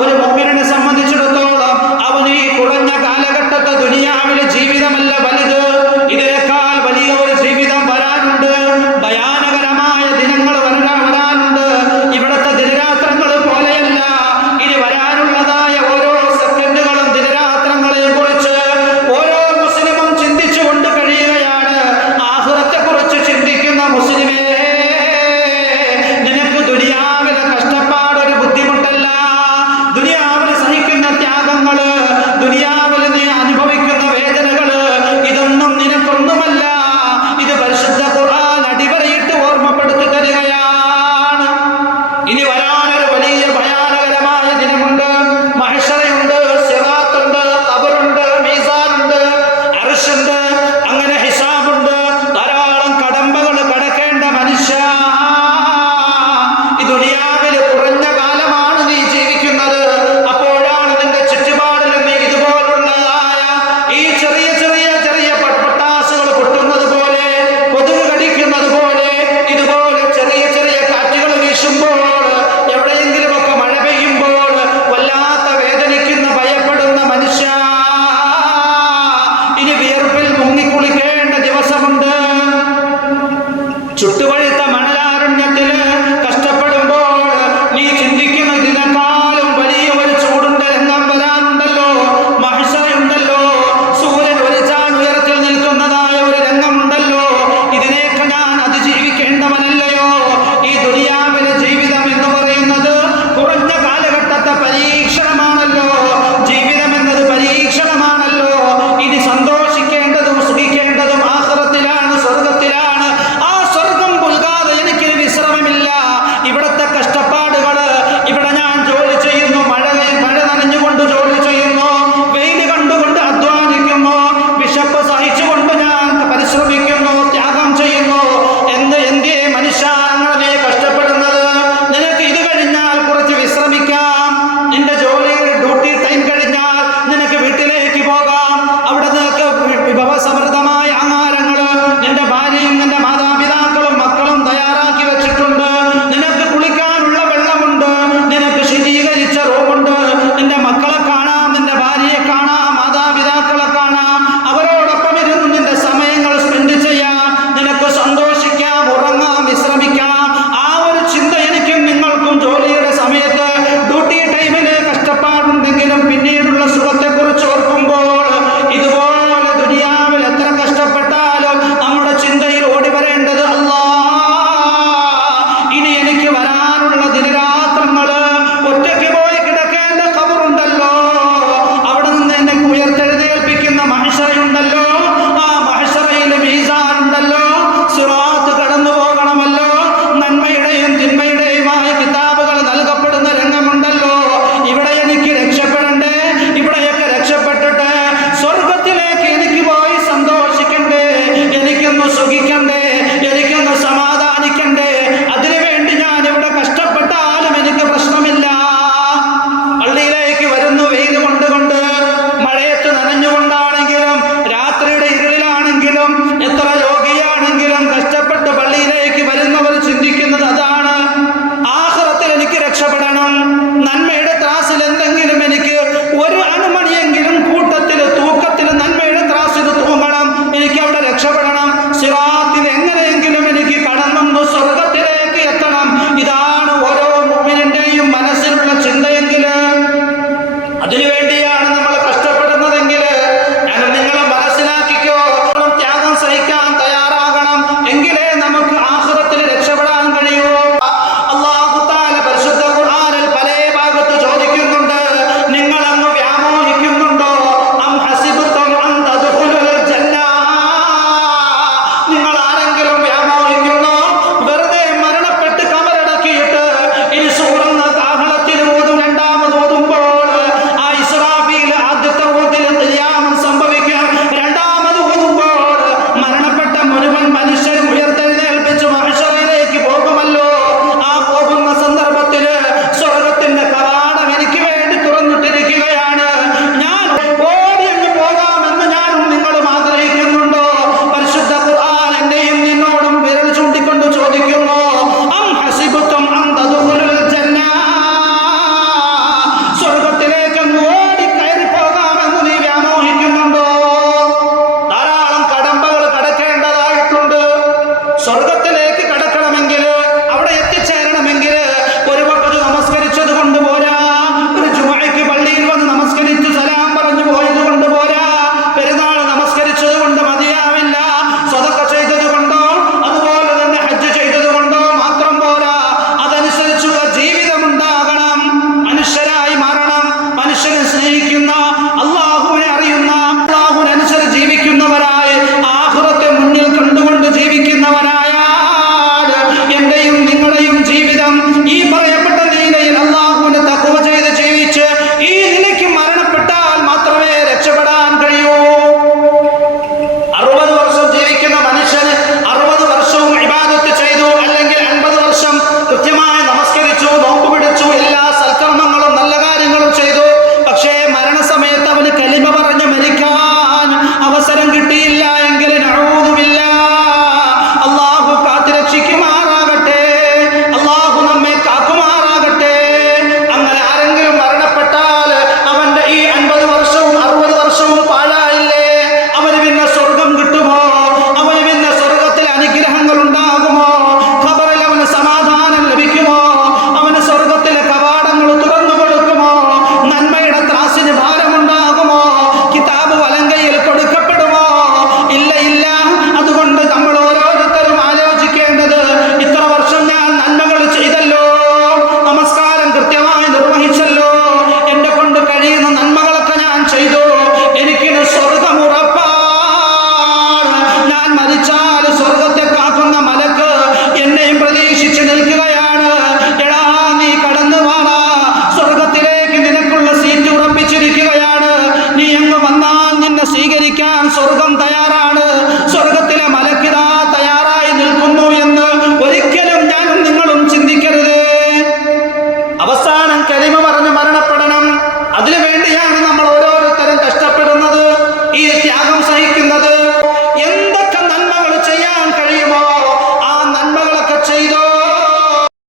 ഒരു മുമ്പിനെ സംബന്ധിച്ചിടത്തോളം ছোট্ট